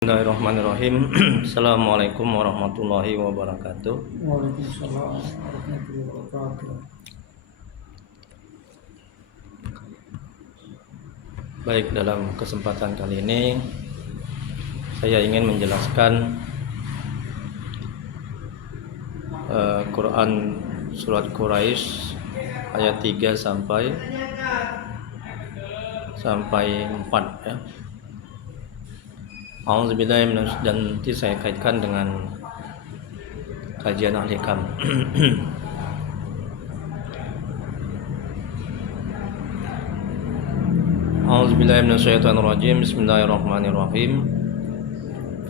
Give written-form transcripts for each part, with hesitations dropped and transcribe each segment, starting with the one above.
Bismillahirrahmanirrahim. Assalamualaikum warahmatullahi wabarakatuh. Waalaikumsalam warahmatullahi wabarakatuh. Baik, dalam kesempatan kali ini saya ingin menjelaskan Quran surat Quraisy ayat 3 sampai 4 ya. Auzubillahi dan nanti saya kaitkan dengan kajian Al-Hikam. Auzubillahi minasyaitonirrajim. Bismillahirrahmanirrahim.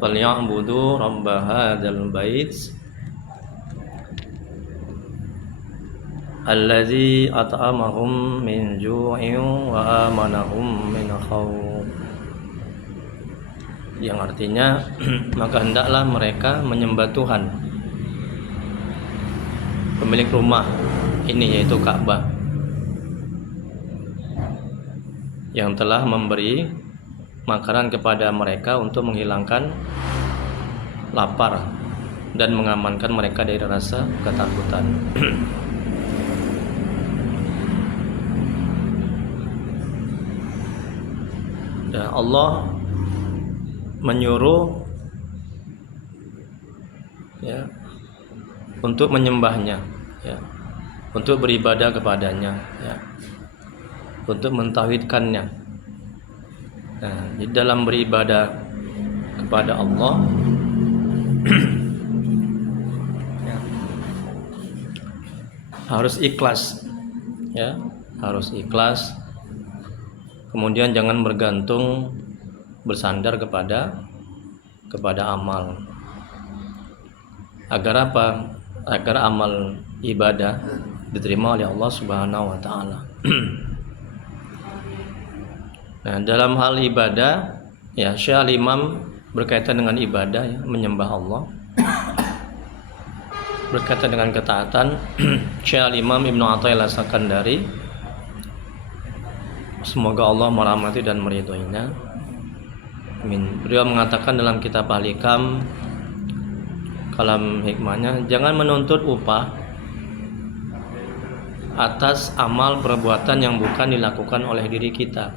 Falyabudu rabb hadzal bait allazi at'amahum min ju'in wa amanahum min khauf. Yang artinya maka hendaklah mereka menyembah Tuhan pemilik rumah ini, yaitu Ka'bah, yang telah memberi makanan kepada mereka untuk menghilangkan lapar dan mengamankan mereka dari rasa ketakutan. Dan Allah menyuruh ya untuk menyembahnya, ya, untuk beribadah kepadanya, ya, untuk mentauhidkannya. Nah, di dalam beribadah kepada Allah ya, harus ikhlas, ya, harus ikhlas. Kemudian jangan bergantung bersandar kepada amal. Agar apa? Agar amal ibadah diterima oleh Allah Subhanahu wa taala. Nah, dalam hal ibadah ya, Syekh Al-Imam berkaitan dengan ibadah ya, menyembah Allah. Berkaitan dengan ketaatan, Syekh Al-Imam Ibnu Athaillah As-Sakandari, semoga Allah merahmati dan meridhoinya. Amin. Beliau mengatakan dalam kitab Al-Hikam, kalam hikmahnya, jangan menuntut upah atas amal perbuatan yang bukan dilakukan oleh diri kita.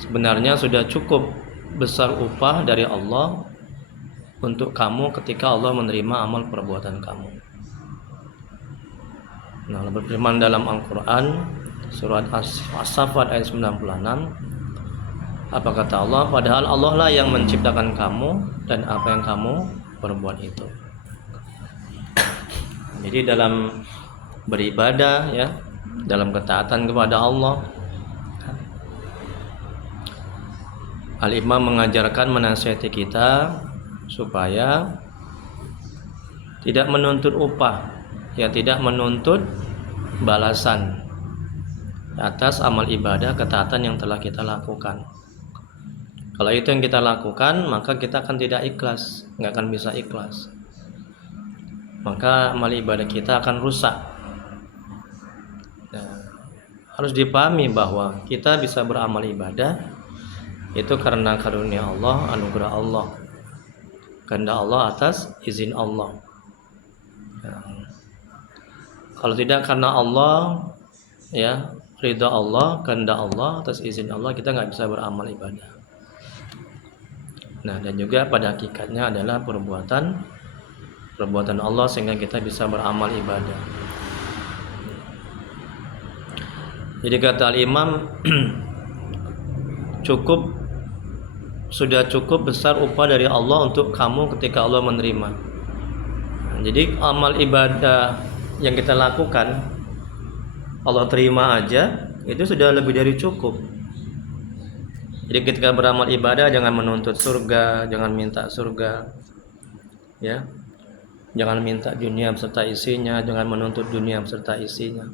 Sebenarnya sudah cukup besar upah dari Allah untuk kamu ketika Allah menerima amal perbuatan kamu. Nah, berfirman dalam Al-Quran surat As-Saffat ayat 96, apa kata Allah? Padahal Allah lah yang menciptakan kamu dan apa yang kamu perbuat itu. Jadi dalam beribadah ya, dalam ketaatan kepada Allah, Al-Imam mengajarkan, menasihati kita supaya tidak menuntut upah, ya, tidak menuntut balasan atas amal ibadah ketaatan yang telah kita lakukan. Kalau itu yang kita lakukan, maka kita akan tidak ikhlas, nggak akan bisa ikhlas. Maka amal ibadah kita akan rusak. Nah, harus dipahami bahwa kita bisa beramal ibadah itu karena karunia Allah, anugerah Allah, kehendak Allah atas izin Allah. Nah, kalau tidak karena Allah, ya, ridha Allah, kehendak Allah, atas izin Allah, kita nggak bisa beramal ibadah. Nah, dan juga pada hakikatnya adalah perbuatan Allah sehingga kita bisa beramal ibadah. Jadi kata Al-Imam, sudah cukup besar upah dari Allah untuk kamu ketika Allah menerima. Nah, jadi amal ibadah yang kita lakukan Allah terima aja, itu sudah lebih dari cukup. Jadi ketika beramal ibadah jangan menuntut surga, jangan minta surga, ya, jangan minta dunia beserta isinya, jangan menuntut dunia beserta isinya.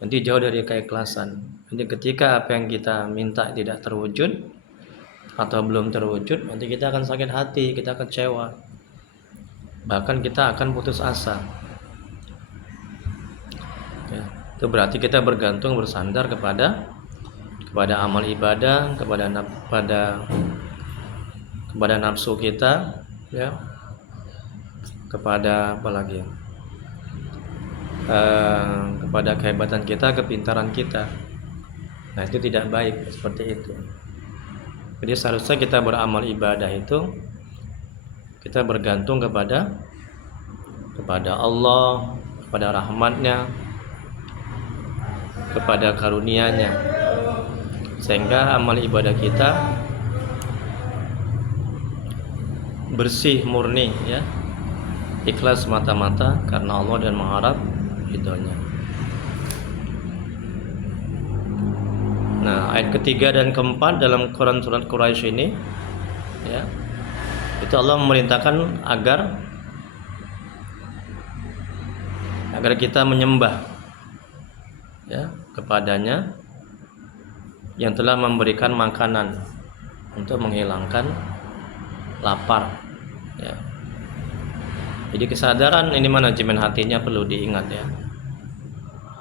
Nanti jauh dari keikhlasan. Jadi ketika apa yang kita minta tidak terwujud atau belum terwujud, nanti kita akan sakit hati, kita kecewa, bahkan kita akan putus asa. Ya, itu berarti kita bergantung, bersandar kepada amal ibadah, kepada kepada nafsu kita, ya, kepada apa lagi, kepada kehebatan kita, kepintaran kita. Nah, itu tidak baik seperti itu. Jadi seharusnya kita beramal ibadah itu kita bergantung kepada Allah, kepada rahmatnya, kepada karunia-Nya, sehingga amal ibadah kita bersih, murni, ya, ikhlas mata-mata karena Allah dan mengharap ridhonya. Nah, ayat ketiga dan keempat dalam Quran surat Quraisy ini, ya, itu Allah memerintahkan agar kita menyembah, ya, kepadanya yang telah memberikan makanan untuk menghilangkan lapar, ya. Jadi kesadaran ini manajemen hatinya perlu diingat, ya,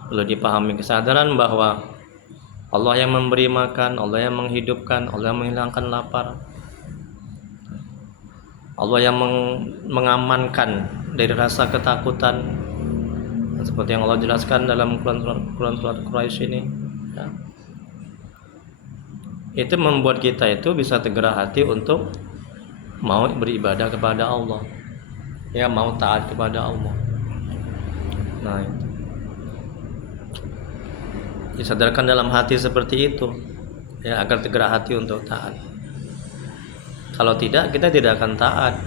perlu dipahami, kesadaran bahwa Allah yang memberi makan, Allah yang menghidupkan, Allah yang menghilangkan lapar, Allah yang mengamankan dari rasa ketakutan, seperti yang Allah jelaskan dalam Quran surat Quraisy ini, ya. Itu membuat kita itu bisa tergerak hati untuk mau beribadah kepada Allah, ya, mau taat kepada Allah. Nah, itu disadarkan dalam hati seperti itu, ya, agar tergerak hati untuk taat. Kalau tidak, kita tidak akan taat,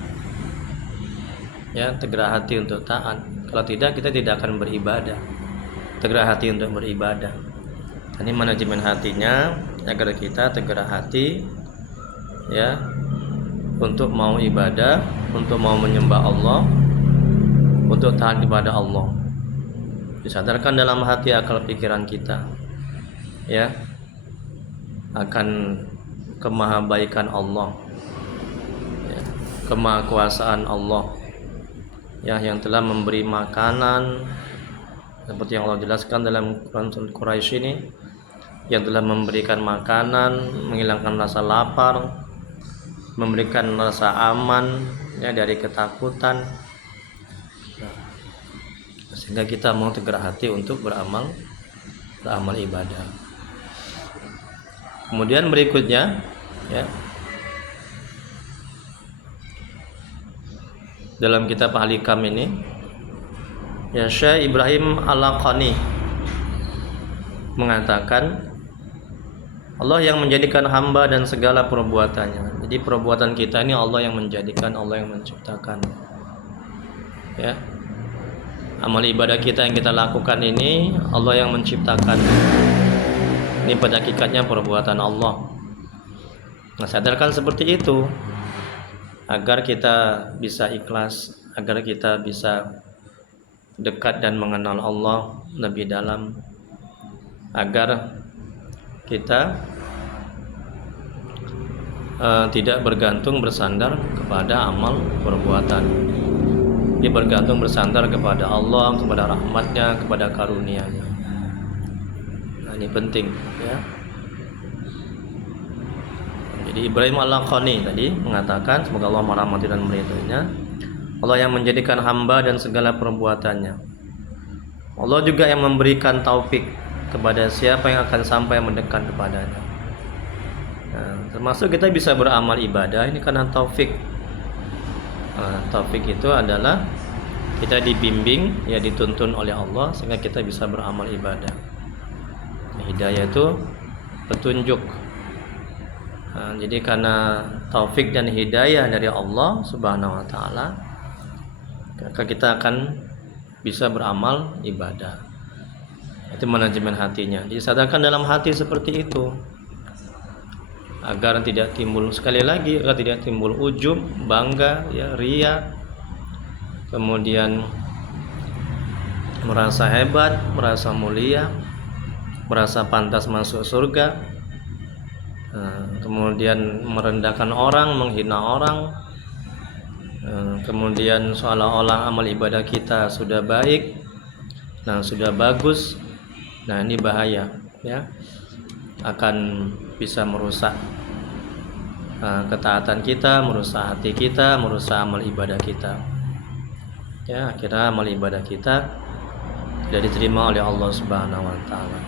ya, tergerak hati untuk taat. Kalau tidak, kita tidak akan beribadah, tergerak hati untuk beribadah. Ini manajemen hatinya agar kita tergerak hati, ya, untuk mau ibadah, untuk mau menyembah Allah, untuk taat kepada Allah. Disadarkan dalam hati, akal pikiran kita, ya, akan kemahabaikan Allah, ya, kemahakuasaan Allah, ya, yang telah memberi makanan seperti yang Allah jelaskan dalam Quran Quraisy ini, yang telah memberikan makanan, menghilangkan rasa lapar, memberikan rasa aman, ya, dari ketakutan, sehingga kita mau tergerak hati untuk beramal ibadah. Kemudian berikutnya, ya, dalam kitab Al-Hikam ini, ya, Syekh Ibrahim Al-Laqani mengatakan Allah yang menjadikan hamba dan segala perbuatannya. Jadi perbuatan kita ini Allah yang menjadikan, Allah yang menciptakan, ya. Amal ibadah kita yang kita lakukan ini Allah yang menciptakan. Ini pada hakikatnya perbuatan Allah. Nah, sadarkan seperti itu agar kita bisa ikhlas, agar kita bisa dekat dan mengenal Allah lebih dalam, agar kita tidak bergantung bersandar kepada amal perbuatan. Dia bergantung bersandar kepada Allah, kepada rahmatnya, kepada karunia-Nya. Nah, ini penting, ya. Jadi Ibrahim Al-Laqani tadi mengatakan, semoga Allah merahmati dan meridhoinya, Allah yang menjadikan hamba dan segala perbuatannya. Allah juga yang memberikan taufik kepada siapa yang akan sampai mendekat kepadanya. Nah, termasuk kita bisa beramal ibadah ini karena taufik. Taufik itu adalah kita dibimbing, ya, dituntun oleh Allah sehingga kita bisa beramal ibadah. Hidayah itu petunjuk. Jadi karena taufik dan hidayah dari Allah Subhanahu wa taala, maka kita akan bisa beramal ibadah. Itu manajemen hatinya. Disadarkan dalam hati seperti itu, agar tidak timbul, sekali lagi, agar tidak timbul ujub, bangga, ya, ria, kemudian merasa hebat, merasa mulia, merasa pantas masuk surga, kemudian merendahkan orang, menghina orang, kemudian seolah-olah amal ibadah kita sudah baik, nah, sudah bagus. Nah, ini bahaya, ya, akan bisa merusak ketaatan kita, merusak hati kita, merusak amal ibadah kita. Ya, akhirnya amal ibadah kita tidak diterima oleh Allah Subhanahu wa taala.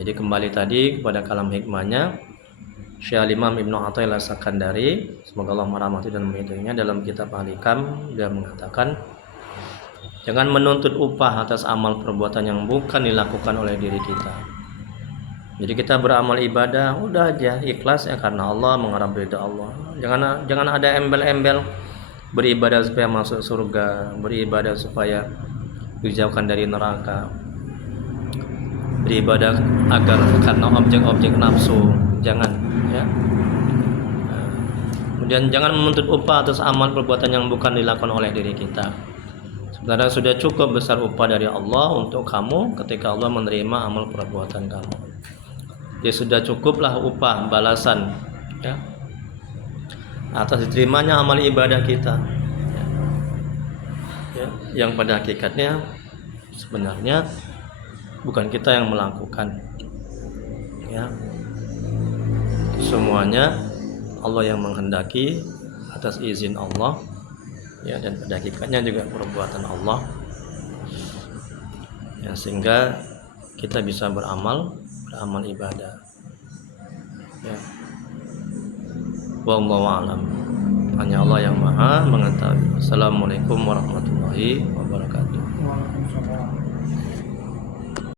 Jadi kembali tadi kepada kalam hikmahnya Syekh Imam Ibnu Athaillah Sakandari, semoga Allah merahmati dan meridhoinya, dalam kitab Al-Hikam dia mengatakan, jangan menuntut upah atas amal perbuatan yang bukan dilakukan oleh diri kita. Jadi kita beramal ibadah udah aja ikhlas ya karena Allah, mengharap ridha Allah. Jangan ada embel-embel beribadah supaya masuk surga, beribadah supaya dijauhkan dari neraka, beribadah agar karena objek-objek nafsu. Jangan ya. Kemudian jangan menuntut upah atas amal perbuatan yang bukan dilakukan oleh diri kita. Sebenarnya sudah cukup besar upah dari Allah untuk kamu ketika Allah menerima amal perbuatan kamu. Ya sudah cukuplah upah balasan ya atas diterimanya amal ibadah kita ya, yang pada hakikatnya sebenarnya bukan kita yang melakukan ya, semuanya Allah yang menghendaki atas izin Allah ya, dan pada hakikatnya juga perbuatan Allah ya, sehingga kita bisa beramal ibadah ya. Wallahu a'lam. Hanya Allah yang Maha mengetahui. Assalamualaikum warahmatullahi wabarakatuh. Waalaikumsalam.